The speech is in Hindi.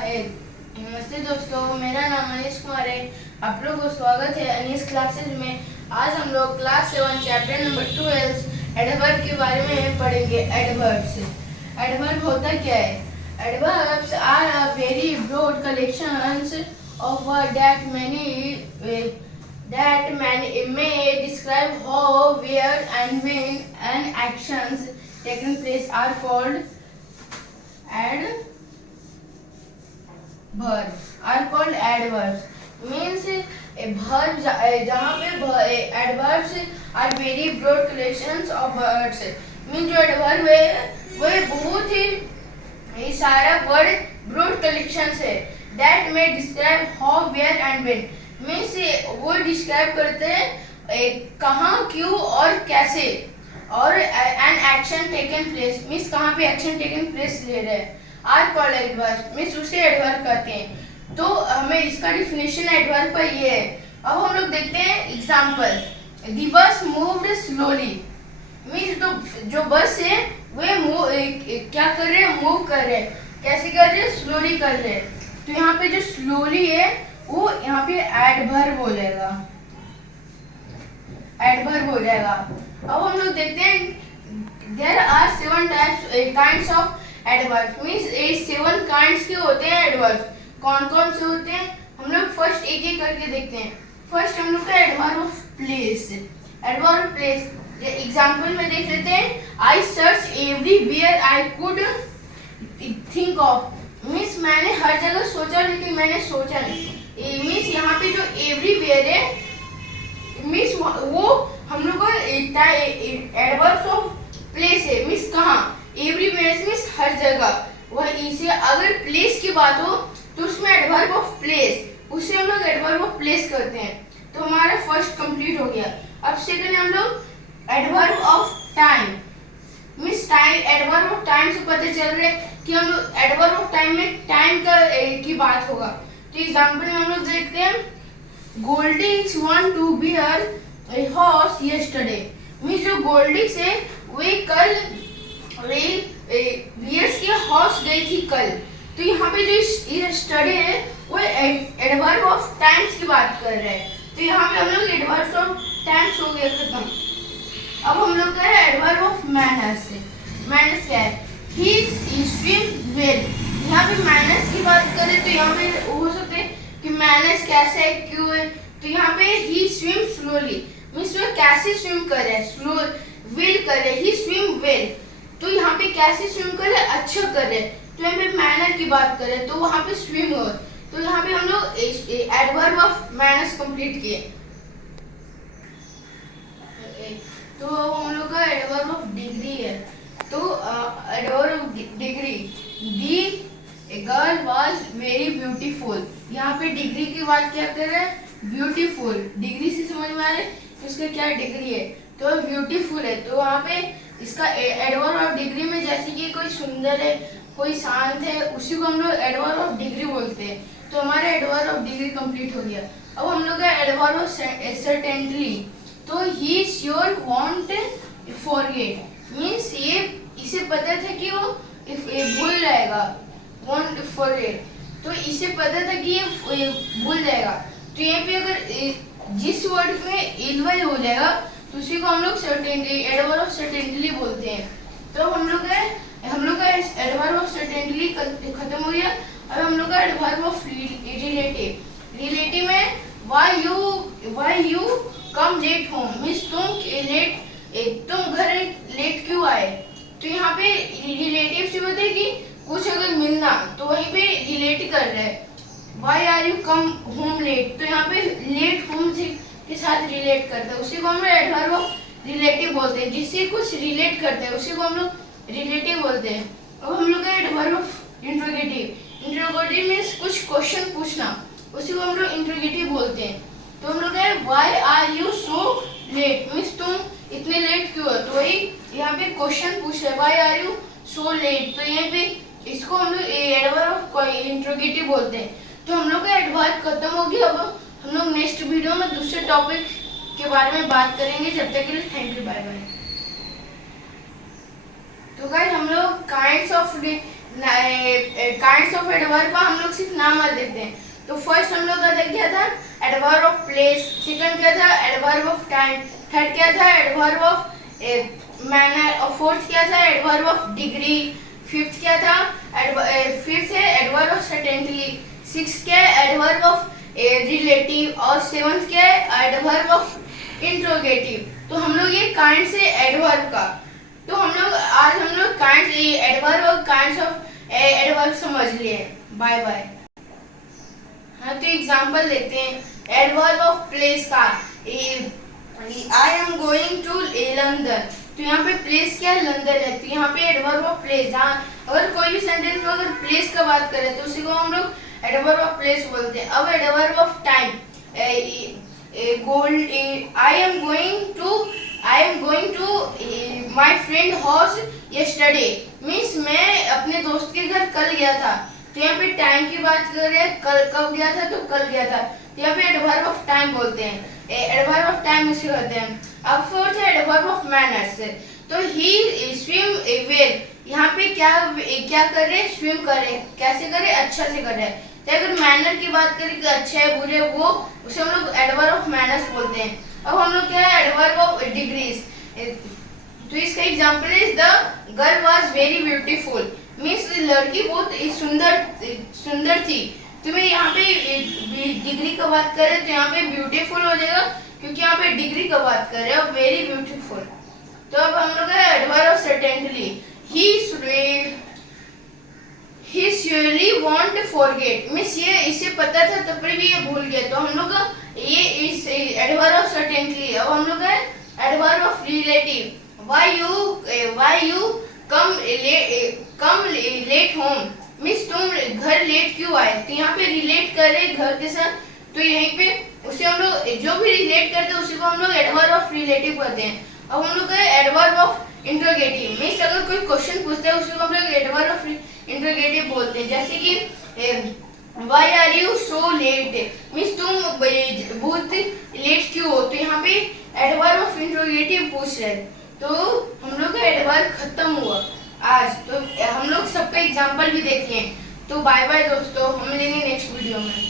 नमस्ते दोस्तों, मेरा नाम अनीश कुमार है। आप लोगों को स्वागत है अनीश क्लासेस में। आज हम लोग क्लास 7 चैप्टर नंबर 12 एडवर्ब के बारे में पढ़ेंगे। एडवर्ब होता क्या है? Adverbs are a very broad collections of word that may describe how, where and when and actions taken place are called adverbs. Means a verb जहाँ पे adverbs are very broad collections of words. Means जो adverb है वह बहुत ही सारा वर्ड ब्रॉड कलेक्शंस है। that may describe how, where and when. Means वो डिस्क्राइब करते हैं कहाँ, क्यों और कैसे, और an action taken place means कहाँ पे एक्शन टेकन प्लेस ले रहे हैं। आर कॉल्ड एडवर्ब मीन्स उसे एडवर्ब कहते हैं। तो हमें इसका डिफिनेशन एडवर्ब का ये है। अब हम लोग देखते हैं example. The bus moved slowly means जो बस है वे क्या कर रहे हैं, मूव कर रहे हैं। कैसे कर रहे हैं? स्लोली कर रहे हैं। तो यहाँ पे जो स्लोली है वो यहाँ पे एडवर्ब हो जाएगा। अब हम लोग देखते हैं there are 7 kinds of adverbs means 7 kinds के होते हैं एडवर्ब्स। कौन कौन से होते हैं हम लोग फर्स्ट एक एक करके देखते हैं। फर्स्ट हम लोग का adverb of place. Adverb place example में देख लेते हैं। I search everywhere I could think of means मैंने हर जगह सोचा लेकिन मैंने सोचा नहीं। मीन्स यहाँ पे जो एवरीवेयर है मीन्स वो हम लोग का एडवर्ब्स ऑफ प्लेस है। मीन्स कहाँ? एवरीवेयर मीन्स हर जगह। वह इसे अगर प्लेस की बात हो तो उसमें एडवर्ब ऑफ प्लेस, उसे हम लोग एडवर्ब ऑफ प्लेस करते हैं। तो हमारा फर्स्ट कंप्लीट हो गया। अब सेकंड हम लोग adverb of time means time. Adverb of time से पता चल रहा है कि हम लोग एडवर्ब ऑफ टाइम में टाइम का की बात होगा। तो एग्जाम्पल में हम लोग देखते हैं Goldix want to bear a horse yesterday means जो गोल्डिक्स है वे कल बियर्स की हॉर्स गई थी कल। तो यहाँ पे जो यस्टरडे है वो एडवर्ब ऑफ टाइम्स की बात कर रहे हैं। तो यहाँ पे हम लोग एडवर्ब ऑफ टाइम्स हो गए खत्म। अब हम लोग का एडवर्ब ऑफ मैनर्स। मैनर्स क्या है? ही स्विम वेल। यहाँ पे मैनर्स की बात करें तो यहाँ पे हो सकते हैं कि मैनर्स कैसे है, क्यों है। तो यहाँ पे ही स्विम स्लोली मीन्स वो कैसे स्विम कर रहे हैं, स्लो वेल कर रहे हैं। ही स्विम वेल तो यहाँ पे कैसे स्विम कर रहे हैं, अच्छा कर रहे हैं। तो यहाँ पे मैनर की बात करें तो वहाँ पे स्विम हो। तो यहाँ पे हम लोग एडवर्ब ऑफ मैनर्स कंप्लीट किए। तो हम लोग का एडवर्ब ऑफ डिग्री है। तो adverb of degree the A girl was very beautiful। यहाँ पे डिग्री की बात क्या कर रहे हैं? ब्यूटीफुल। डिग्री से समझ में आ रहा है इसका क्या डिग्री है, तो ब्यूटीफुल है। तो वहाँ पे इसका एडवर्ब ऑफ डिग्री में जैसे कि कोई सुंदर है, कोई शांत है, उसी को हम लोग एडवर्ब ऑफ डिग्री बोलते हैं। तो हमारा एडवर्ब ऑफ डिग्री कंप्लीट हो गया। अब हम लोग का एडवर्ब ऑफ सर्टेनली। तो ही श्योर वॉन्ट फॉरगेट मीन्स ये इसे पता था कि वो भूल जाएगा। वॉन्ट फॉरगेट तो इसे पता था कि ये भूल जाएगा। तो यहाँ पे अगर जिस वर्ड में इलवाई हो जाएगा तो उसी को हम लोग सर्टेनली एडवर्ब ऑफ सर्टेनली बोलते हैं। तो हम लोग का एडवर्ब ऑफ सर्टेनली खत्म हो गया। अब हम लोग का एडवर्ब ऑफ रिलेटिव। रिलेटिव में why you come late home means तुम घर लेट क्यों आए। तो यहाँ पे रिलेटिव से बोलते हैं कि कुछ अगर मिलना तो वहीं पे रिलेट कर रहे हैं। Why are you come home late तो यहाँ पे लेट होम के साथ रिलेट करते हैं, उसी को हम लोग एडवर्ब ऑफ रिलेटिव बोलते हैं। जिससे कुछ रिलेट करते हैं उसी को हम लोग रिलेटिव बोलते हैं। अब हम लोग का adverb of interrogative. Interrogative means कुछ क्वेश्चन पूछना, उसी को हम लोग इंट्रोगेटिव बोलते हैं। तो हम लोग है Why are you so late means तुम इतने लेट क्यों हो। तो वही यहाँ पे क्वेश्चन पूछ रहे Why are you so late तो यहाँ पे इसको हम लोग एडवर्ब ऑफ इंट्रोगेटिव बोलते हैं। तो हम लोग का एडवर्ब खत्म हो गया। अब हम लोग नेक्स्ट वीडियो में दूसरे टॉपिक के बारे में बात करेंगे। जब तक के लिए थैंक यू, बाय बाय। तो गाइस हम लोग kinds of kinds of adverb का हम लोग सिर्फ नाम देखते हैं। तो फर्स्ट हम लोग का क्या था, एडवर्ब ऑफ प्लेस। सेकंड क्या था, एडवर्ब ऑफ टाइम। थर्ड क्या था, एडवर्ब ऑफ मैनर। और फोर्थ क्या था, एडवर्ब ऑफ डिग्री। फिफ्थ क्या था, फिफ्थ है एडवर्ब ऑफ सर्टेनली। सिक्स क्या है, एडवर्ब ऑफ रिलेटिव। और सेवंथ क्या है, एडवर्ब ऑफ इंट्रोगेटिव। तो हम लोग ये काइंड से एडवर्ब का, तो आज हम लोग काइंड एडवर्ब और काइंड्स ऑफ एडवर्ब समझ लिए। Bye bye. हाँ, तो एग्जांपल देते हैं एडवर्ब ऑफ प्लेस का। I am going to London. तो यहाँ पे प्लेस क्या है, लंदन है। तो यहाँ पे एडवर्ब ऑफ प्लेस, जहाँ अगर कोई भी सेंटेंस में अगर प्लेस का बात करें तो उसी को हम लोग एडवर्ब ऑफ प्लेस बोलते हैं। अब adverb of time, I am going to my friend house yesterday. Means मैं अपने दोस्त के घर कल गया था। तो यहाँ पे टाइम की बात कर रहे हैं, कल कब गया था, तो कल गया था। तो यहाँ पे एडवर्ब ऑफ टाइम बोलते हैं, एडवर्ब ऑफ टाइम इसे कहते हैं। अब फोर्थ है एडवर्ब ऑफ मैनर्स। तो ही स्विम वेल। यहाँ पे क्या कर रहे हैं, स्विम कर रहे हैं। कैसे कर रहे हैं, अच्छा से कर रहे हैं। तो अगर मैनर की बात करें कि अच्छे है बुरे, वो उसे हम लोग एडवर्ब ऑफ मैनर्स बोलते हैं। अब हम लोग क्या है, एडवर्ब ऑफ डिग्रीज। तो इसका example is the girl was very beautiful. Means लड़की बहुत सुंदर थी। तो मैं यहाँ पे डिग्री का बात करें तो यहाँ पे ब्यूटीफुल हो जाएगा, क्योंकि यहाँ पे डिग्री का बात कर रहे हैं, वेरी ब्यूटीफुल। तो अब हम लोग है adverb of certainly. He surely want forget. Means ये इसे पता था तब भी ये भूल गया। तो हम लोग ये इस एडवर्ब ऑफ सर्टेनली। अब हम लोग है adverb of relative. Why you come late home? Means तुम घर लेट क्यों आए। तो यहाँ पे रिलेट कर रहे घर के साथ। तो यहीं पे उसे हम लोग जो भी रिलेट करते हैं उसी को हम लोग एडवर्ब ऑफ रिलेटिव कहते हैं। अब हम लोग एडवर्ब ऑफ इंट्रोगेटिव। मीन्स अगर कोई क्वेश्चन पूछता है उसी को हम लोग एडवर्ब ऑफ इंट्रोगेटिव बोलते हैं। जैसे कि Why are you so late? Means तुम बहुत लेट क्यों हो। तो यहाँ पे एडवर्ब ऑफ इंट्रोगेटिव पूछ रहे हैं। तो हम लोग का एडवर्ब खत्म हुआ आज। तो हम लोग सबका एग्जाम्पल भी देख लिए। तो बाय बाय दोस्तों, हम मिलेंगे नेक्स्ट वीडियो में।